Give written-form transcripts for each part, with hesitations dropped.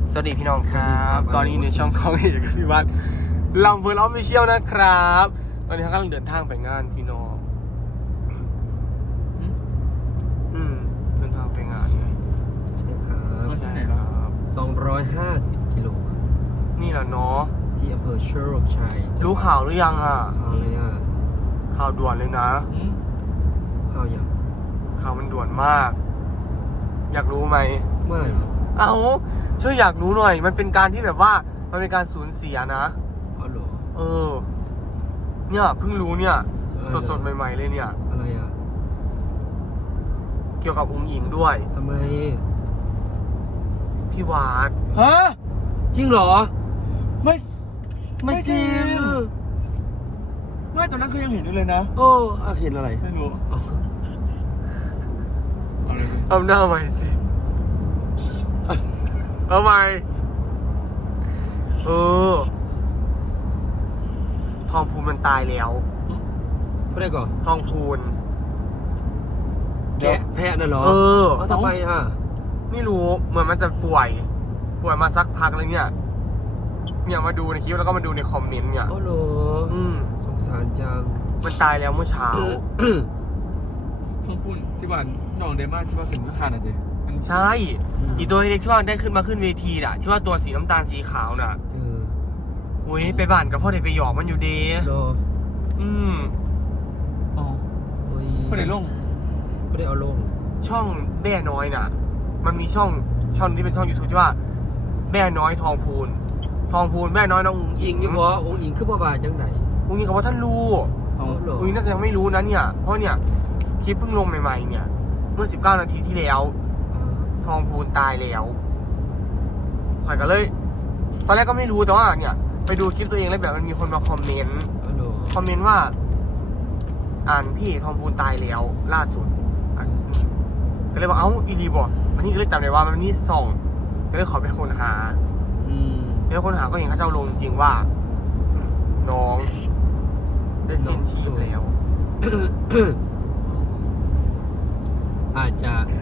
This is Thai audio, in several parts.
สวัสดีพี่น้องครับตอนนี้ในช่องของเอกพิวัตรลำเพลินออฟฟิเชียลนะครับตอนนี้เขากำลังเดินทางไปงานพี่น้องเดินทางไปงานใช่ครับใช่ครับ 250 กิโลนี่แหละเนาะที่อำเภอโชคชัยรู้ข่าวหรือยังอ่ะข่าวเลยอ่ะข่าวด่วนเลยนะข่าวอย่างข่าวมันด่วนมาก อยากรู้ไหมไม่เอาช่วยอยากรู้หน่อย มันเป็นการที่แบบว่ามันเป็นการสูญเสียนะอ๋อเหรอเนี่ยเพิ่งรู้เนี่ยอะไรอ่ะสดๆใหม่ๆเลยเนี่ยอะไรอ่ะเกี่ยวกับอุ้งอิงด้วยทำไมพี่วาดฮะจริงเหรอไม่ไม่จริงไม่ตอนนั้นคือยังเห็นอยู่เลยนะโอ้เห็นอะไรไม่รู้อ๋ออะไรเนี่ยเอาหน้าใหม่สิเอาใหม่ทองพูนมันตายแล้วพูดได้ก่อนทองพูนแกะแพะน่ะเหรอเอาทำไมอ่ะไม่รู้เหมือนมันจะป่วยมาสักพักแล้วเนี่ยมาดูในคลิปแล้วก็มาดูในคอมเมนต์เนี่ยอ๋อเหรอสงสารจังมันตายแล้วเมื่อเช้าทองปุ่นที่ว่าน้องเดม่าที่ว่าขึ้นก็ทานอ่ะเจ๊ใช่ อีตัวเล็กที่ว่าได้ขึ้นเวทีน่ะ ที่ว่าตัวสีน้ำตาลสีขาวน่ะ อุ้ยไปบ้านกับพ่อเด็กไปหยอกมันอยู่ดีเหรออ๋อโอ้ยไม่ได้ลงไม่ได้เอาลงช่องแม่น้อยน่ะ มันมีช่องที่เป็นช่อง YouTube ที่ว่าแม่น้อยทองพูนแม่น้อยน้องอุ้งจริงนี่วะองค์หญิงคือบ่บายจังไหนอุ้งอิงกับว่าท่านรู้อ๋อเหรออุ้งอิงน่าจะยังไม่รู้นะเนี่ย เพราะเนี่ยคลิปเพิ่งลงใหม่ๆเนี่ย เมื่อ19 นาทีที่แล้ว ทองพูนตายแล้วข่อยก็เลย ตอนแรกก็ไม่รู้แต่ว่าเนี่ย ไปดูคลิปตัวเองแล้วแบบมันมีคนมาคอมเมนต์อ๋อเหรอคอมเมนต์ว่า พี่ทองพูนตายแล้วล่าสุดก็เลยว่าเอ้าอีรีบอกวันนี้ก็เลยจำได้ว่ามันนี่ส่องก็เลยขอไปค้นหา แล้วค้นหาก็เห็นเขาเจ้าลงจริงว่า น้องได้สิ้นชีพแล้วอาจจะ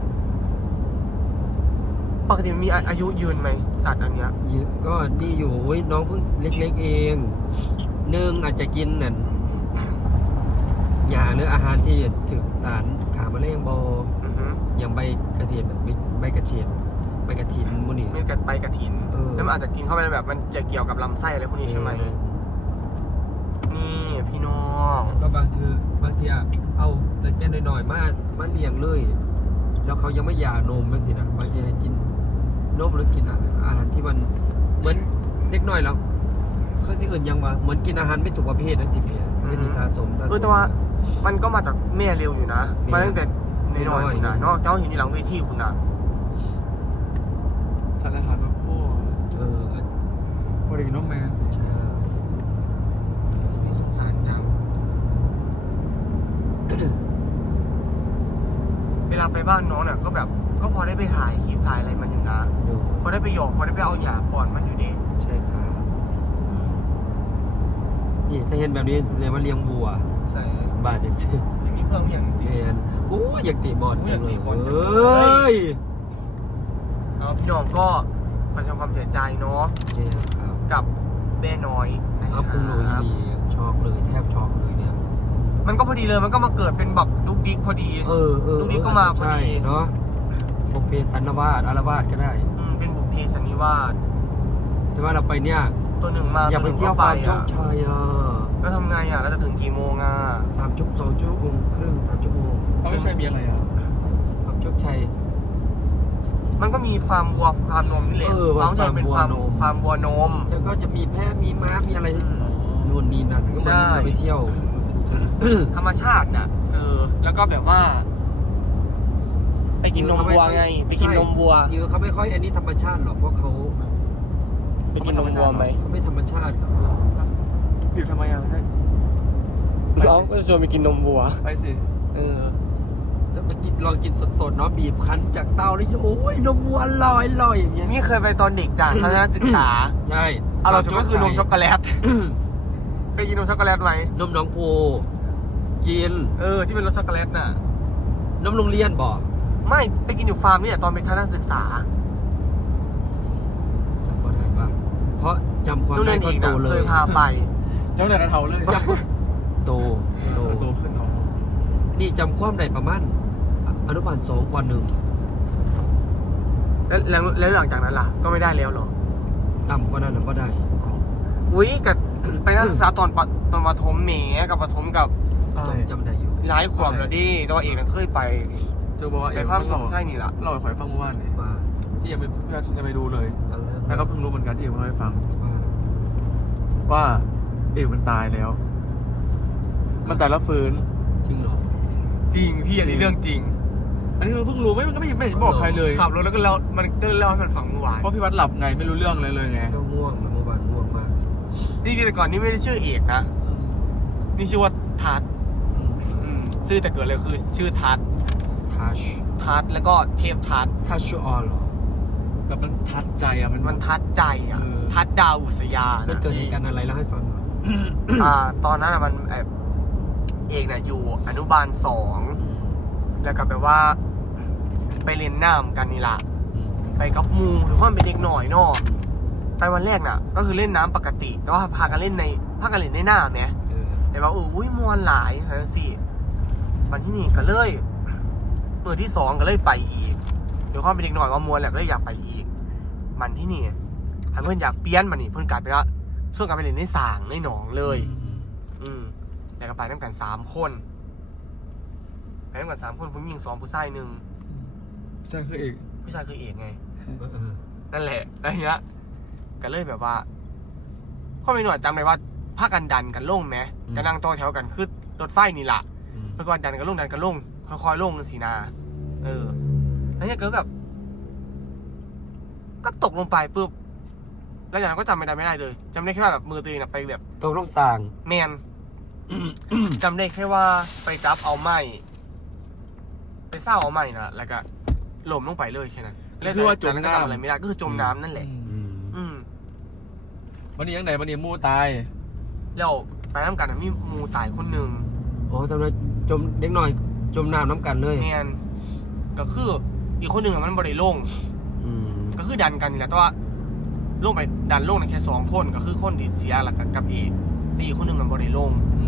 ปกติมันมีอายุยืนไหมสัตว์อันเนี้ยก็นี่อยู่เว้ยน้องเพิ่งเล็กๆเองหนึ่งอาจจะกินนั่นยาหรืออาหารที่ถึงสารขามะเร็งบออือฮึอย่างใบกระเทียมใบกระเทียมใบกระถินมูนี่ไม่กัดไปกระถิน แล้วมันอาจจะกินเข้าไปแบบมันจะเกี่ยวกับลำไส้อะไรพวกนี้ใช่ไหมนี่พี่น้องก็บางทีอ่ะเอาแต่แค่หน่อยๆมาเลี้ยงเลย แล้วเขายังไม่หย่านมไม่สินะบางทีให้กินนมหรือกินอาหารที่มันเหมือนเล็กน้อยแล้วเขาสิเอื่นยังว่าเหมือนกินอาหารไม่ถูกประเภทนั่นสิเพียไม่สิสะสมแต่ว่ามันก็มาจากแม่เร็วอยู่นะมาตั้งแต่น้อยๆอยู่นะเนาะเจ้าเห็นที่หลังเวทีคุณนะสารอาหารแบบโอ้บริโนแมนสิใช่สงสารจัง เวลาไปบ้านน้องเนี่ยก็แบบก็พอได้ไปถ่ายคลิปถ่ายอะไรมันอยู่นะดูพอได้ไปหยอกพอได้ไปเอาหยาปอนมันอยู่ดีใช่ครับนี่ถ้าเห็นแบบนี้แสดงว่าเลี้ยงวัวใส่บ้านเนี่ยสิยังมีเครื่องอย่างแมนโอ้ยอยากตีบอลจังเลยอยากตีบอลจังเอเลย้ยเอาพี่น้องก็ขอแสดงความเสียใจเนาะเนี่ยครับกับแม่น้อยนะคอัพคุณหนุ่ยรับดีช็อกเลยแทบช็อกเลยเนี่ยมันก็พอดีเลยมันก็มาเกิดเป็นแบบดุกดิกพอดี ลูกนี้ก็มาพอดีใช่เนาะบุพเพสันนิวาสอารวาสก็ได้เป็นบุพเพสันนิวาสแต่ว่าเราไปเนี่ยตัวหนึ่งมาอยากไปเที่ยวฟาร์มโชคชัยอ่ะแล้วทำไงอ่ะเราจะถึงกี่โมงอ่ะ 2 ชั่วโมงครึ่ง3 ชั่วโมงเขาไม่ใช่มีอะไรอ่ะฟาร์มโชคชัยมันก็มีฟาร์มวัวฟาร์มนมนี่แหละฟาร์มใช่เป็นฟาร์มวัวนมฟาร์มวัวนมแล้วก็จะมีแพะมีม้ามีอะไรนู่นนี่นั่นก็ใช่มาไปเที่ยวธรรมชาติน่ะแล้วก็แบบว่า ไปกินนมวัวไง ไปกินนมวัวใช่เขาไม่ค่อยอันนี้ธรรมชาติหรอกเพราะเขาไปกินนมวัวไหมเขาไม่ธรรมชาติครับอยู่ทำไมอ่ะให้เอาก็จะชวนไปกินนมวัวไปสิจะไปกินลองกินสดๆเนาะบีบคั้นจากเตาแล้วโอ้ยนมวัวอร่อยอย่างเงี้ยนี่เคยไปตอนเด็กจากทัศนศึกษาใช่อร่อยสุดก็คือนมช็อกโกแลตเคยกินนมช็อกโกแลตไหมนมหนองโพกินที่เป็นรสช็อกโกแลตน่ะนมโรงเรียนบ่ไม่ไปกินอยู่ฟาร์มนี่แหละตอนเป็นทัศนศึกษาเพราะจำความนู่นได้นั่นก็อีกโตนะเลเคยยพาไปเจ้าไหนกระเทาเลยจำโตโตขึ้นเนาะนี่จำความได้ประมาณอนุบาล2 วันแล้วหลังจากนั้นล่ะ ก็ไม่ได้แล้วเหรอต่ำกว่านั้นก็ได้อุ้ยกับไปนักศึกษาตอนประถมเมกับประถมกับจำได้อยู่หลายขวบแล้วดิแต่ว่าเอกน่ะเคยไปเจ้าบอกว่าไปข้ามสองไส้นี่ล่ะเราขอยฟังเมื่อวานนี่ว่าที่ยังไม่ดูเลยอันเริ่มแล้วก็เพิ่งรู้เหมือนกันที่เอกมาให้ฟังว่าว่าเอกมันตายแล้ว มันตายแล้วฟื้นจริงเหรอจริงพี่อันนี้เรื่องจริงอันนี้คือเพิ่งรู้มันก็ไม่เห็นบอกใครเลยขับรถแล้วก็เล่ามันก็เล่าให้มันฟังเมื่อวานเพราะพี่วัดหลับไงไม่รู้เรื่องเลยไงก็ง่วงนะเมื่อวานง่วงมากนี่แต่ก่อนนี่ไม่ได้ชื่อเอกนะ นี่ชื่อว่าทัศน์ชื่อแต่เกิดเลยคือชื่อทัศน์ทัชแล้วก็เทพทัศน์ทัชออนเหรอแบบมันทัดใจอ่ะมันทัศน์ใจอ่ะเออทัศน์ดาวอุษยามันนะเกิดเหตุการณ์อะไรแล้วให้ฟังหน่อยตอนนั้นอะมันเอกน่ะอยู่อนุบาล2แล้วก็แบบว่า ไปเล่นน้ำกันนี่ละไปกับหมูหรือว่าเป็นเด็กหน่อยเนาะไปวันแรกน่ะ ก็คือเล่นน้ำปกติแต่ว่าพากันเล่นในหน้าไหมเออแต่ว่าอุ้ยมวนหลายสันสิวันที่นี่ก็เลยเปิดที่2ก็เลยไปอีกเดี๋ยวความเป็นเด็กหน่อยว่ามวนแหละก็เลยอยากไปอีกมันที่นี่ถ้าเพื่อนอยากเปลี่ยนมันนี่เพื่อนกลายไปละส่วนการไปเล่นในสางในหนองเลย แล้วก็ไปน้ำกัน3 คนไปน้ำกัน3 คนผู้หญิง2ผู้ชาย1 ใช่คือเอกผู้ชายคือเอกไงเออนั่นแหละอะไรเงี้ยก็เลยแบบว่าข้อไม่หน่อยจำเลยว่าพากันดันกันลงไหมก็นั่งต่อแถวกันขึ้นรถไฟนี่แหละเพื่อก่อนดันกันลงค่อยๆลงสีนาแล้วเนี่ยก็แบบ ก็ตกลงไปปุ๊บแล้วอย่างนั้นก็จำไม่ได้เลยจำได้แค่ว่าแบบมือตัวเองไปแบบตกลงสร้างแมน จำได้แค่ว่าไปจับเอาไม้ไปเศร้าเอาไม้นะแล้วก็หล่มลงไปเลยแค่นั้นแล้วก็จมน้ำอะไรไม่ได้ก็คือจมน้ำนั่นแหละวันนี้ยังไงวันนี้มูตายแล้วไปน้ำกันมีมูตายคนหนึ่งอ๋อสำหรับจมเด็กหน่อยจมน้ำน้ำกันเลยแมนก็คืออีกคนหนึ่งมันบริโล่งก็คือดันกันนี่แหละแต่ว่าลงไปดันลงในแค่2 คนก็คือคนที่เสียหลักกับเอกแต่อีกคนหนึ่งมันบริโล่ง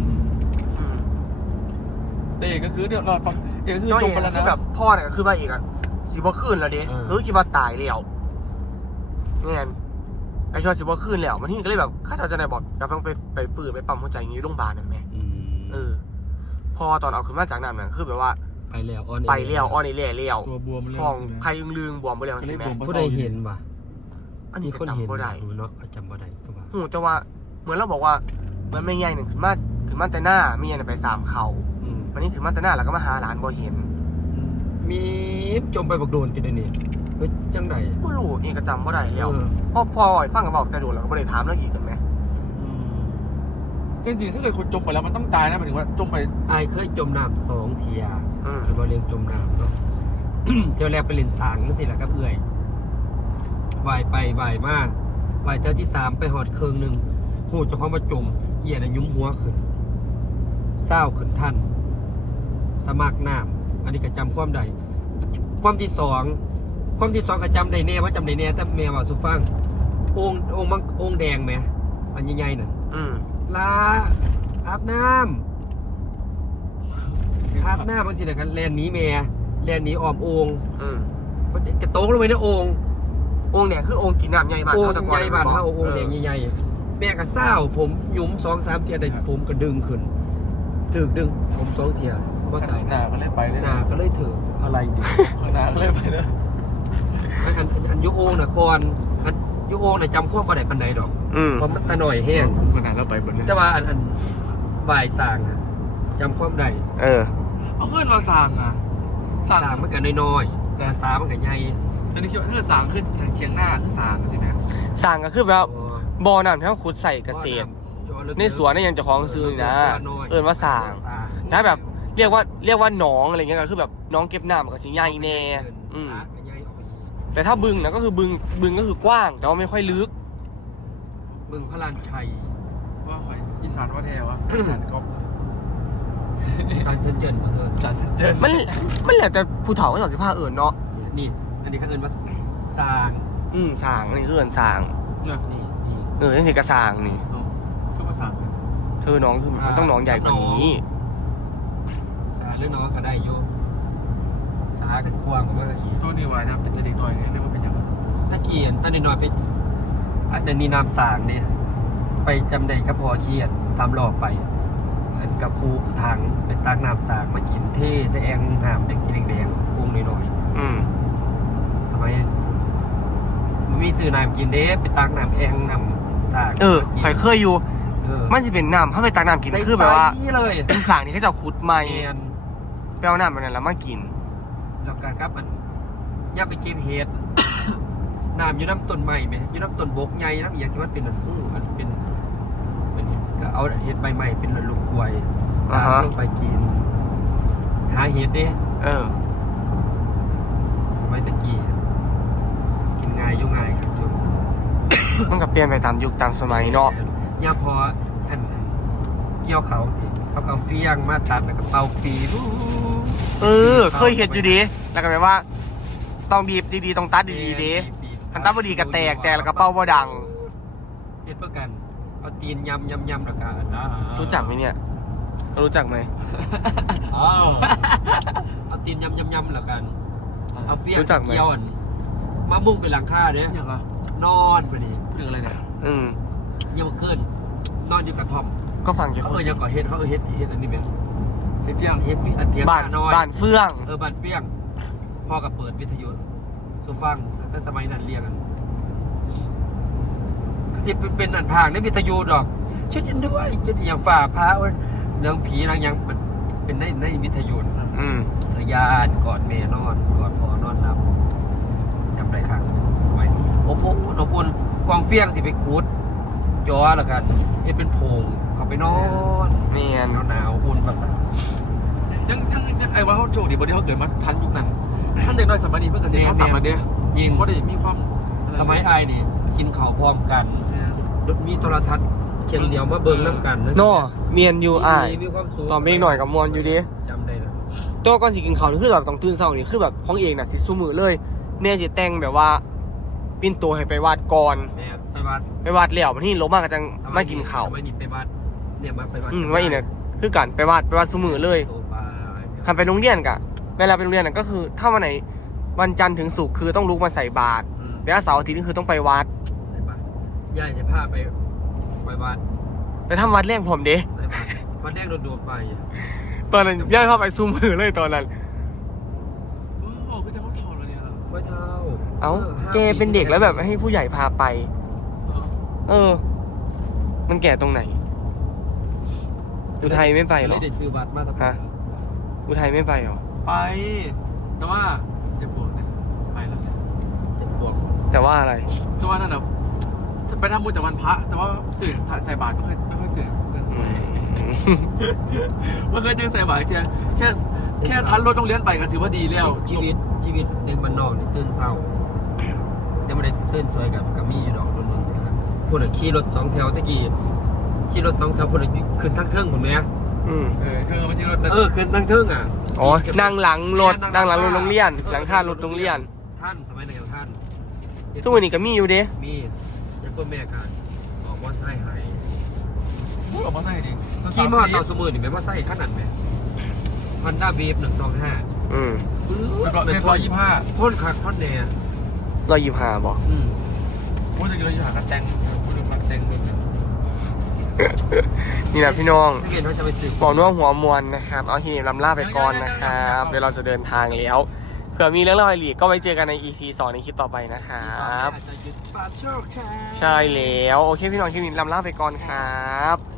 แต่เอกก็คือเดี๋ยวรอฟังเอกก็คือก็จเอมกไปแล้วคือนะแบบพ่อเนี่ยก็คือว่าเอกอะสิบ่ขึ้นแล้วดิคิดว่าตายแล้วแมนไอ้ชอบสิบ่ขึ้นแล้วมันนี่ก็เลยแบบข้าจะไหนบอกจะต้องไปฝืนไปปั๊มหัวใจอย่างนี้โรงพยาบาลนั่นไหมพอตอนเอาขึ้นมาจากน้ำนั่นคือแบบว่าไปแล้วออนไปเลี้ยวอ้อนไอ้เลี้ยวตัวบวมเลยท้องใช่ไหมใครลึงบวมไปแล้วสิแม่ผู้ใดเห็นป่ะอันนี้มีก็คนเห็นจำบ่ได้เนาะจำบ่ได้ก็ว่าหูแต่ว่าเหมือนเราบอกว่าเหมือนแม่ใหญ่หนึ่งขึ้นมาแต่หน้าแม่ใหญ่ไป3 เขาวันนี้ขึ้นมาแต่หน้าแล้วก็มาหาหลานบ่เห็นมีจมไปบักโดนติดเลยนี่เฮ้ยจังไดบ่รู้นี่ก็จำบ่ได้แล้วเออพอฟังกับบอกแต่โดนแล้วก็บ่ได้ถามเรื่องอีกกันไหมจริงๆถ้าเกิดคนจมไปแล้วมันต้องตายนะหมายถึงว่าจมไปไอ้เคยจมน้ำ2 เทียอืมคือว่าเรียนจมน้ำเนาะ เที่ยวแรกไปเล่นสางนั่นสิแหละครับเอื่อยว่ายไปว่ายมาว่ายเที่ยวที่3ไปหอดเคืองหนึ่งหูเจ้าของมาจมเอี่ยน่ะยุ้มหัวขึ้นเศร้าขึ้นท่านสมัครน้ำอันนี้ก็จำความใดความที่2ก็จำได้แน่ว่าจำได้แน่แต่แม่ว่าสุฟังองค์แดงไหมอันใหญ่ๆนั่น ลาอาบน้ำบางสินะครับแลนหนี้แม่แลนหนี้ออมโองมันกระโตกลงไปในโององค์เนี่ยคือองค์กินน้ำใหญ่มากโองเท่าตะกใหอนญ่บานเท่าโองแดงใหญ่ๆแม่ก็เศร้าผมหยุ้ม2-3 เทียได้ผมก็ดึงขึ้นถึกดึงผม2 เทียก็ตายหนาก็เลยไปเลยหนาก็เลยถืออะไรดิหนาก็เลยไปนะอันยุโองน่ะก่อนอันยุโองน่ะจำความบ่ได้ปานใดดอกเพราะมันตาหน่อยแห้งขนาดเราไปบนเลยแต่ว่าอันบ่ายสางอะจำความได้เอาขึ้นมาสั่งอ่ะสางมันก็น้อยๆแต่สามันก็ใหญ่อันนี้คิดว่าถ้าสั่งขึ้นทางเชียงหน้าคือสั่งสินะสร้างก็คือแบบบ่อน้ำที่เขาขุดใส่เกษตร ในสวนนี่ยังเจะคล้าของซื้อนี่นะเอิ้นว่าสร้าง ถ้าแบบเรียกว่าหนองอะไรเงี้ยก็คือแบบน้องเก็บน้ำกับสิใหญ่แน่แต่ถ้าบึงนะก็คือบึงก็คือกว้างแต่ว่าไม่ค่อยลึกบึงพระลานชัยว่าใครอีสานว่าแท้วะอีสานก็ซานเซนเจนมาเถอะอีสานเจนมันแหละแต่ผู้เฒ่าก็สอน15เอิญเนาะนี่อันนี้เขาเอิ้นว่าสางสร้างอันนี้คือเอิญสร้างเนี่ยนี่นั่นคือกระสางนี่เนาะคือภาษาเลยเธอน้องคือมันต้องน้องใหญ่กว่านี้สาหรือน้องก็ได้อยู่สาก็จะกว้างกว่าเมื่อกี้ตัวนี้ไว้นะเป็นเด็กน้อยไงเรียกว่าเป็นยังไงตะเกียนตอนน้อยๆไปอันนี้นามสางเนี่ยไปจำได้ก็พอเขียน3 รอบไปอันกับครูทางไปตักน้ำสางมากินเท่ใส่แองน้ำแดงสีแดงๆกุ้งน้อยอืมๆสมัยมันมีซื้อน้ำกินเด้ไปตักน้ำแองน้ำสางใครเคยอยู่ มันจะเป็นน้ำถ้าไปตักน้ำกินคือแบบว่านี่เลยเป็นสางที่เขาจะขุดใหม่เนียนไปเอาน้ำมันนั้นแล้วมากินแล้วก็ครับมันย่าไปเก็บเห็ด น้ำอยู่น้ำต้นใหม่ไหมอยู่น้ำต้นบกใหญ่น้ำอย่างที่มันเป็นมันเป็นก็เอาเห็ดใหม่ๆเป็นลูกกล้วยอ่าฮะลงไปกิน หาเห็ดเด้เออสมัยตะกี้กินง่ายอยู่ง่ายครับอยู่มันก็เปลี่ยนไปตามยุคตามสมัยเนาะย่าพออันเกี่ยวเขาสิเขาเฟี้ยงมาตัดแล้วก็เป่าปีวู้เคยเห็นอยู่ดีแล้วก็แบบว่า ต้องบีบดีๆต้องตัดดีๆดีคันตัดบ่ดีก็แตกแล้วก็เป่าบ่ดังเสร็จเพื่อกันเอาตีนยำแล้วก็นะรู้จักไหมเนี่ย รู้จักไหมอ้าวเอาตีนยำแล้วกันเอาเฟี้ยงรู้จักไหมเกี่ยวอันมามุ่งเป็นหลังคาเด้อย่างไรนอนพอดีเรื่องอะไรเนี่ยอืมยังมาขึ้นนอนอยู่กระท่อมก็ฟังเกี่ยวเขากับยังก่อเฮ็ดเขาเฮ็ดอันนี้แบบเฮ็ดเฟี้ยงเฮ็ดอันเทียมบ้านน้อยบ้านเฟื่องบ้านเฟี้ยงพ่อก็เปิดวิทยุสูฟังแต่สมัยนั้นเรียกกันก็จะเป็นอันพางในวิทยุดอกช่วยฉันด้วยจะอย่างฝ่าพระนางผีนางยังเป็นในวิทยุนะอืมญาติกอดแม่นอนกอดพ่อนอนหลับจำได้ครับสมัยโอ้โหโอ้โหกองเฟี้ยงสิไปขุดจอแล้วกันเฮ็ดเป็นโพงเข้าไปนอนเนียนหนาวอุ่นประสาทยังไอ้ว่าเขาโชคดีบนที่เขาเกิดมาทันยุคนั้นท่านเด็กน้อยสมัยนี้เพิ่งเกิดเขาสามมาเดียยิงเพราะได้มีความสมัยไอ้นี่กินข้าวพร้อมกันมีโทรทัศน์เขียนเดียวมาเบิ่งน้ำกันโน่เมียนอยู่อ้ายมีความสุขตอนเด็กหน่อยกับมวนอยู่ดิจำได้นะตัวก่อนสิกินข้าวนี่คือแบบต้องตื่นเช้านี่คือแบบของเองน่ะสิซุมือเลยแม่สิแต่งแบบว่าปิ้นตัวให้ไปวาดก่อนแม่ไปวัดไปวาดแล้ววันนี้ลงมาก็จังมากินข้าวสมัยนี้ไปวัดเนี่ยมาไปวัดว่าอีเนี่ยคือกันไปวาดซุมือเลยโตปลาคันไปโรงเรียนกะเวลาไปโรงเรียนน่ะก็คือถ้าวันไหนวันจันทร์ถึงศุกร์คือต้องลุกมาใส่บาตรแล้วเสาร์อาทิตย์ก็คือต้องไปวัดไปวัดยายจะพาไปวัดไปทำวัดเลี้ยงผมเด้ใส่บาตรวัดแดงโดดๆไปตอนนั้นย่าเข้าไปซุมือเลยตอนนั้นโอ้โหก็จะเขาถอดอะไรเนี่ยไว้เท้าเอ้าแกเป็นเด็กแล้วแบบให้ผู้ใหญ่พาไป เออ มันแก่ตรงไหน อุทัยไม่ไปหรอเลยได้ซื้อวัดมาทำไมฮะ อุทัยไม่ไปหรอไป แต่ว่าจะปวดเนี่ยไปแล้วเนี่ยเป็นพวกแต่ว่าอะไรแต่ว่านั่นน่ะไปทำบุญแต่วันพระ แต่ว่าตื่นใส่บาตรไม่ค่อยตื่นสวยไม่เคยตื่นใส่บาตรแค่ทันรถต้องเลี้ยนไปก็ถือว่าดีแล้วชีวิตเด็กบ้านนอกนี่ตื่นเศร้าแต่ไม่ได้ตื่นสวยกับมีอยู่ดอกนนท์พูดถึงขี่รถ2 แถวตะกี้ขี่รถ2 แถวพูดถึงขึ้นทั้งเทิงผมไหมอืมคือมันจริงรถขึ้นทั้งเทิงอ่ะอ๋อ นั่งหลังรถโรงเรียน หลังคารถโรงเรียนท่านสมัยไหนกับท่านทุกวันนี้ก็มีอยู่เด้มีแล้วก็แม่กันออกว่าไส้หายพูดออกมาได้จริงขี่มอเตอร์สมือนี่แม่ว่าไส้ขนาดไหมมันด้าบีฟ125 อืมเป็น125 พ่นคักพ่นแน่ 125บอกพูดจะกิน125กันแต่งพูดถึงกันแต่งนี่แหละพี่น้องถ้าเกิดว่าจะไปซื้อบอกนัวหัวมวลนะครับ เอาทีนี้ลำล่าไปก่อนนะครับ เดี๋ยวเราจะเดินทางแล้ว เผื่อมีเรื่องเล่าอะไรอีกก็ไว้เจอกันใน EP 2 ในคลิปต่อไปนะครับจะยึดปากโชคแค่ใช่แล้ว โอเคพี่น้องคลิปนี้ลำล่าไปก่อนครับ